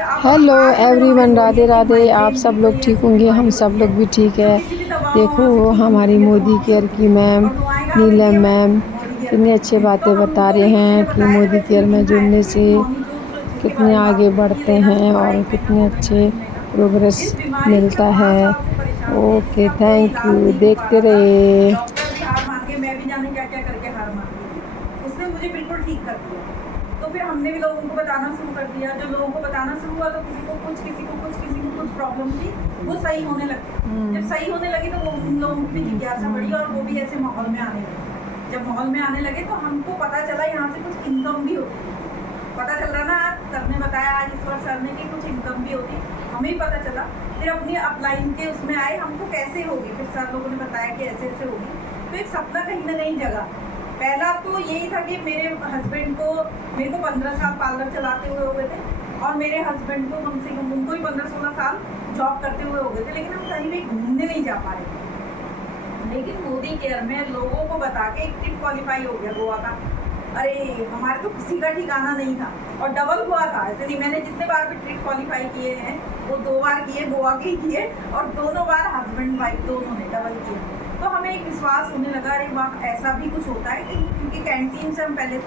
Hello everyone, Radhe Radhe. आप सब लोग ठीक होंगे, हम सब लोग भी ठीक है। देखो हमारी मोदी केयर की मैम नीलम मैम कितनी अच्छी बातें बता रहे हैं कि मोदी केयर में जुड़ने से कितने आगे बढ़ते हैं और कितने अच्छे प्रोग्रेस मिलता है। Okay, thank you. देखते रहिए। डॉक्टर भी हार मान गए, मैं भी जाने क्या क्या करके हार मान गई। उसने मुझे बिल्कुल ठीक कर दिया। तो फिर हमने भी लोगों को बताना शुरू कर दिया। जब लोगों को बताना शुरू हुआ तो किसी को कुछ, किसी को कुछ, किसी को कुछ प्रॉब्लम थी, वो सही होने लगी। जब सही होने लगी तो वो उन लोगों की भी जिज्ञासा बढ़ी और वो भी ऐसे माहौल में आने लगे। जब माहौल में आने लगे तो हमको पता चला यहाँ से कुछ इनकम भी होती है। पता चल रहा ना, आज सर ने बताया, आज ईश्वर सर ने, कि कुछ इनकम भी होती, हमें ही पता चला। फिर अपनी अपलाइन के उसमें आए, हमको कैसे होगी, फिर सर लोगों ने बताया कि ऐसे ऐसे होगी। तो एक सपना कहीं ना कहीं जगा। पहला तो यही था कि मेरे हस्बैंड को, मेरे को 15 साल पार्लर चलाते हुए हो गए थे और मेरे हस्बैंड को कम से कम, उनको ही 15-16 साल जॉब करते हुए हो गए थे, लेकिन हम कहीं भी घूमने नहीं जा पा रहे थे। लेकिन मोदी केयर में लोगों को बता के एक ट्रिप क्वालिफाई हो गया गोवा का। अरे हमारे तो किसी का ठिकाना नहीं था और डबल हुआ था। ऐसे नहीं, मैंने जितने बार भी ट्रिप क्वालिफाई किए हैं वो 2 बार किए, गोवा के ही किए, और दोनों बार हस्बैंड वाइफ दोनों ने डबल किए। तो हमें एक विश्वास होने लगा, अरे वाह ऐसा भी कुछ होता है। क्योंकि कैंटीन से हम पहले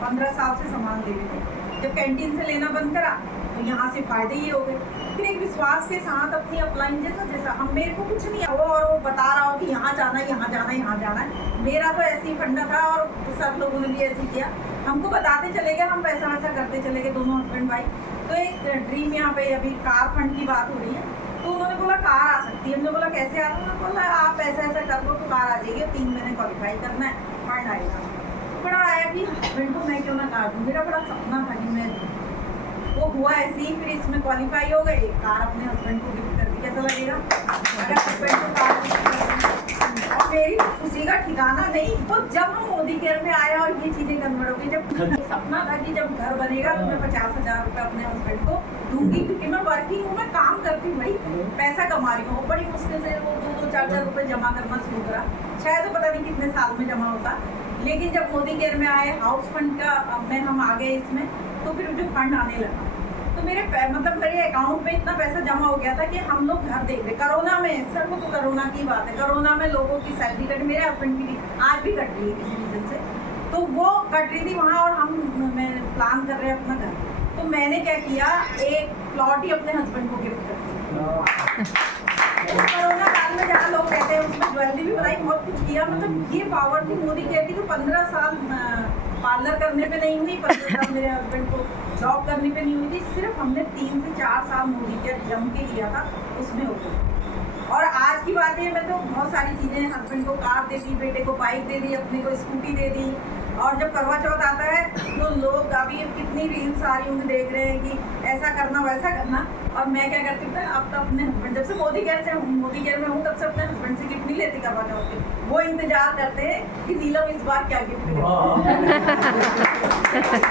15 साल से सामान ले रहे थे। जब कैंटीन से लेना बंद करा तो यहाँ से फायदे ही हो गए। फिर एक विश्वास के साथ अपनी अपलाइन जैसा जैसा हम, मेरे को कुछ नहीं हुआ और वो बता रहा हो कि यहाँ जाना है, यहाँ जाना है, यहाँ जाना है। मेरा तो ऐसे ही फंडा था और सब लोगों ने भी ऐसे किया। हमको बताते चले गए, हम वैसा वैसा करते चले गए, दोनों हस्बैंड वाइफ। तो एक ड्रीम यहाँ पे अभी कार फंड की बात हो रही है, तो उन्होंने बोला कार आ सकती है। हमने बोला कैसे आ रहा है? उन्होंने बोला आप ऐसा ऐसा कर लो तो कार आ जाएगी, 3 महीने क्वालिफाई करना है, फंड आएगा। बड़ा आया कि हस्बैंड को मैं क्यों ना कार दूँ, मेरा बड़ा सपना था कि मैं दूँ। वो हुआ ऐसे ही, फिर इसमें क्वालिफाई हो गए, कार अपने हस्बैंड को गिफ्ट कर दी। कैसा लगेगा अगर हस्बैंड को कार गिफ्ट कर दी? और मेरी खुशी का ठिकाना नहीं। तो जब हम मोदी केयर में आया और ये चीजें कन्वर्ट हो गई, जब सपना था कि जब घर बनेगा तो मैं 50,000 रुपये अपने हस्बैंड को दूंगी, क्योंकि मैं वर्किंग हूँ, मैं काम करती हूँ भाई, पैसा कमा रही हूँ। बड़ी मुश्किल से वो 2-4 रुपये जमा करना शुरू करा, शायद तो पता नहीं कितने साल में जमा होता। लेकिन जब मोदी केयर में आए, हाउस फंड का में हम आ गए इसमें, तो फिर जो फंड आने लगा तो मेरे मतलब मेरे अकाउंट में इतना पैसा जमा हो गया था कि हम लोग घर देख रहे। कोरोना में, सर वो तो कोरोना की बात है, कोरोना में लोगों की सैलरी कट, मेरे हस्बैंड की आज भी कट रही है किसी रीजन से, तो वो कट रही थी वहाँ और हम मैं प्लान कर रहे हैं अपना घर। तो मैंने क्या किया, एक प्लॉट ही अपने हस्बैंड को गिफ्ट कर दिया। कोरोना काल में जहाँ लोग रहते हैं उसमें ज्वेलरी भी बनाई, बहुत कुछ किया। मतलब ये पावर थी मोदी केयर की, जो 15 साल पार्लर करने पे नहीं हुई, 15 साल मेरे हस्बैंड को जॉब करने पे नहीं हुई थी, सिर्फ हमने 3 से 4 साल मोदी केयर जम के किया था, उसमें हो गया। और आज की बात है, मैं तो बहुत सारी चीज़ें, हस्बैंड को कार दे दी, बेटे को बाइक दे दी, अपने को स्कूटी दे दी। और जब करवा चौथ आता है तो लोग अभी कितनी रील्स आ रही होंगी, देख रहे हैं कि ऐसा करना वैसा करना। और मैं क्या करती हूँ, अब तो अपने हस्बैंड, जब से मोदी केयर में हूँ तब से अपने हस्बैंड से गिफ्ट नहीं लेती करवा चौथ के। वो इंतजार करते हैं कि नीलम इस बार क्या गिफ्ट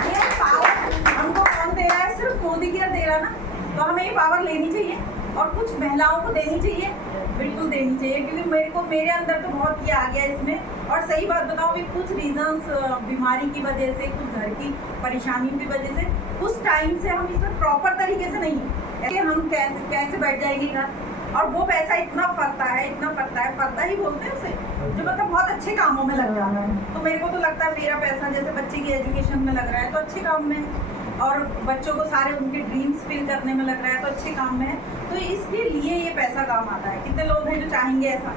ये पावर हमको कौन दे रहा है? सिर्फ मोदी केयर दे रहा ना। तो हमें ये पावर लेनी चाहिए और कुछ महिलाओं को देनी चाहिए, बिल्कुल देनी चाहिए। क्योंकि मेरे अंदर तो बहुत ये आ गया इसमें। और सही बात बताओ, भी कुछ रीजंस, बीमारी की वजह से, कुछ घर की परेशानियों की वजह से, उस टाइम से हम इसमें प्रॉपर तरीके से नहीं है, हम कैसे बैठ जाएंगे घर। और वो पैसा इतना फरता है, इतना फरता है, फरता ही बोलते हैं उसे, जो मतलब बहुत अच्छे कामों में लग जाता है। तो मेरे को तो लगता है मेरा पैसा जैसे बच्चे की एजुकेशन में लग रहा है तो अच्छे काम में, और बच्चों को सारे उनके ड्रीम्स फिल करने में लग रहा है तो अच्छे काम में है। तो इसके लिए ये पैसा काम आता है। कितने लोग हैं जो चाहेंगे ऐसा?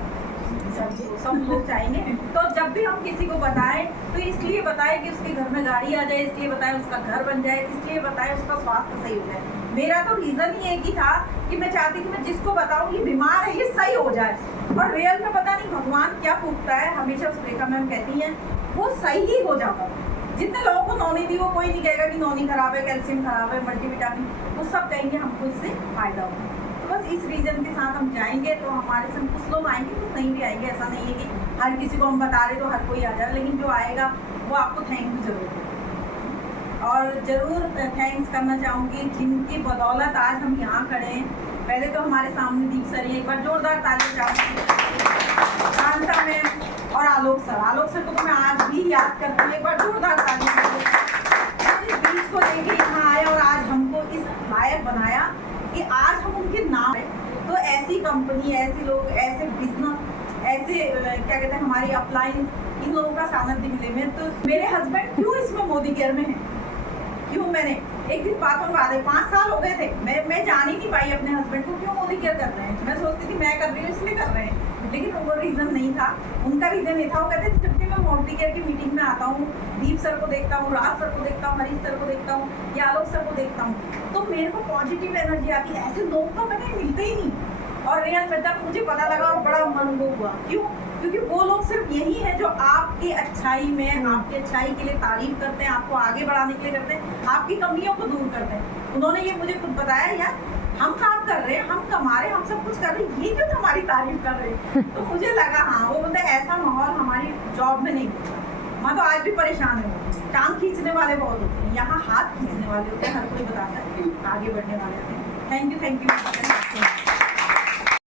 सब लोग चाहेंगे। तो जब भी हम किसी को बताएं तो इसलिए बताएं कि उसके घर में गाड़ी आ जाए, इसलिए बताएं उसका घर बन जाए, इसलिए बताएं उसका स्वास्थ्य सही हो जाए। मेरा तो रीज़न ही एक ही था कि मैं चाहती कि मैं जिसको बताऊं ये बीमार है, ये सही हो जाए। और रियल में पता नहीं भगवान क्या फूकता है, हमेशा सुरेखा मैम कहती हैं वो सही ही हो जाता है। जितने लोगों को नौनी दी, वो कोई नहीं कहेगा कि नौनी खराब है, कैल्शियम खराब है, मल्टीविटामिन, वो सब कहेंगे हमको इससे फायदा होगा। तो बस इस रीजन के साथ हम जाएंगे तो हमारे संग कुछ लोग आएंगे, कुछ नहीं भी आएंगे। ऐसा नहीं है कि हर किसी को हम बता रहे तो हर कोई आ जाए, लेकिन जो आएगा वो आपको थैंक यू जरूर। और ज़रूर थैंक्स करना चाहूँगी जिनकी बदौलत आज हम यहाँ खड़े हैं। पहले तो हमारे सामने दीप सर हैं, एक बार जोरदार ताली चाहूँगी। शांता मैम और आलोक सर को तो मैं आज भी याद करती हूँ, एक बार जोरदार ताली। इस बीच को लेके यहाँ आया और आज हमको इस लायक बनाया कि आज हम उनके नाम है। तो ऐसी कंपनी, ऐसे लोग, ऐसे बिजनेस, ऐसे क्या कहते हैं हमारी अपलाइन, इन लोगों का सानिध्य मिले में। तो मेरे हस्बैंड क्यों इसमें मोदी केयर में है, क्यों मैंने एक दिन बात और बात है 5 साल हो गए थे, मैं जान ही नहीं पाई अपने हस्बैंड को क्यों मोदी केयर कर रहे हैं। मैं सोचती थी मैं कर रही हूँ इसलिए कर रहे हैं, लेकिन वो रीज़न नहीं था, उनका रीज़न ये था। वो कहते थे जब भी मैं मोदी केयर की मीटिंग में आता हूँ, दीप सर को देखता हूँ, राज सर को देखता हूँ, हरीश सर को देखता हूँ या आलोक सर को देखता हूँ, तो मेरे को पॉजिटिव एनर्जी आती है। ऐसे लोग तो मैंने मिलते ही नहीं। और रियल में तब मुझे पता लगा और बड़ा मन वो हुआ, क्यों? क्योंकि वो लोग सिर्फ यही है जो आपकी अच्छाई में, आपकी अच्छाई के लिए तारीफ करते हैं, आपको आगे बढ़ाने के लिए करते हैं, आपकी कमियों को दूर करते हैं। उन्होंने ये मुझे खुद बताया, यार हम काम कर रहे हैं, हम कमा रहे हैं, हम सब कुछ कर रहे हैं, ये क्यों हमारी तारीफ कर रहे हैं। तो मुझे लगा हाँ, वो बोलते ऐसा माहौल हमारी जॉब में नहीं होता। मैं तो आज भी परेशान हूँ। टांग खींचने वाले बहुत होते हैं, यहाँ हाथ खींचने वाले होते हैं, हर कोई बताता है आगे बढ़ने वाले होते हैं। Thank you